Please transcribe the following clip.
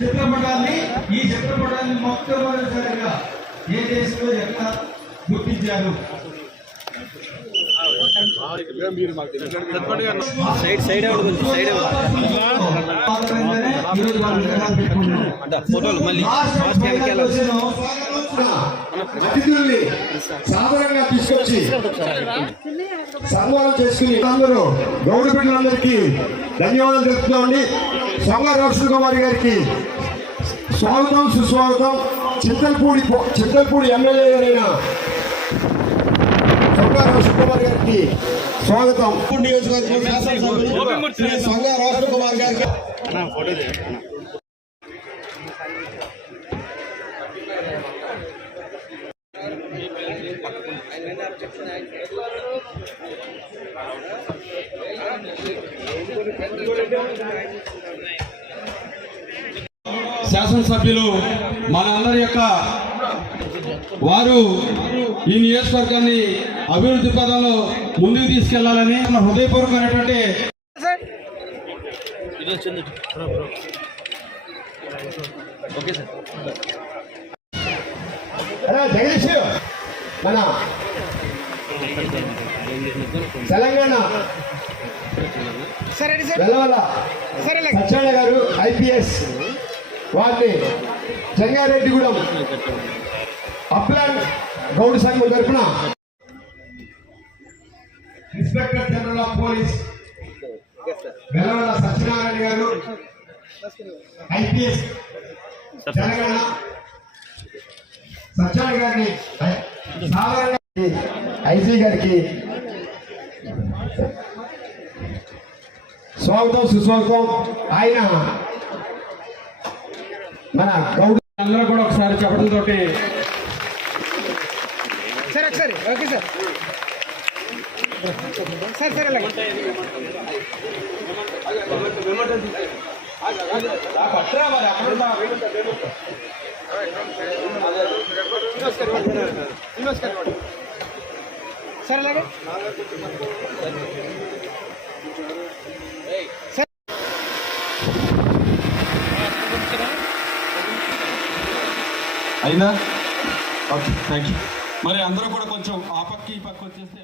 చిత్రపటాన్ని ఈ చిత్రపటాన్ని మొట్టమొదటిసారిగా ఏ దేశంలో ఎక్కడ గుర్తించారు? సైడ్ సైడ్ సైడ్ ఆధారంగానే ఫోటోలు మళ్ళీ. అతిథుల్ని సాధారణంగా తీసుకొచ్చి సన్మానం చేసుకుని అందరూ గౌరవ బిడ్డలందరికీ ధన్యవాదాలు తెలుపుతున్నామండి సొంగ రోషన్ కుమార్ గారికి స్వాగతం సుస్వాగతం. చింతలపూడి పో- ఎమ్మెల్యే గారైన కుమార్ గారికి స్వాగతం. నియోజకవర్గం శాసనసభ్యులు శ్రీ కుమార్ గారికి. శాసనసభ్యులు మనందరి యొక్క వారు ఈ నియోజకవర్గాన్ని అభివృద్ధి పదంలో ముందుకు తీసుకెళ్ళాలని మన హృదయపూర్వకమైనటువంటి జగదీష్ మన తెలంగాణ సత్యనారాయణ గారు ఐపీఎస్ వారిని జంగారెడ్డిగూడెం అప్లాన్ గౌడ్ సంఘం తరఫున inspector general of police Velavala Satyanarayana గారు ఐపీఎస్ తెలంగాణ సత్యాన్ని గారిని సాధారణ ఐసీ గారికి స్వాగతం సుస్వాగతం. ఆయన మన గౌడ్ అందరూ కూడా ఒకసారి చెప్పడంతోటి సార్ ఒకసారి ఓకే సార్. సార్ సరే అలాగే. సరే అలాగే. అయిందా ఓకే థ్యాంక్ యూ మరి అందరూ కూడా కొంచెం ఆ పక్క ఈ పక్క వచ్చేస్తే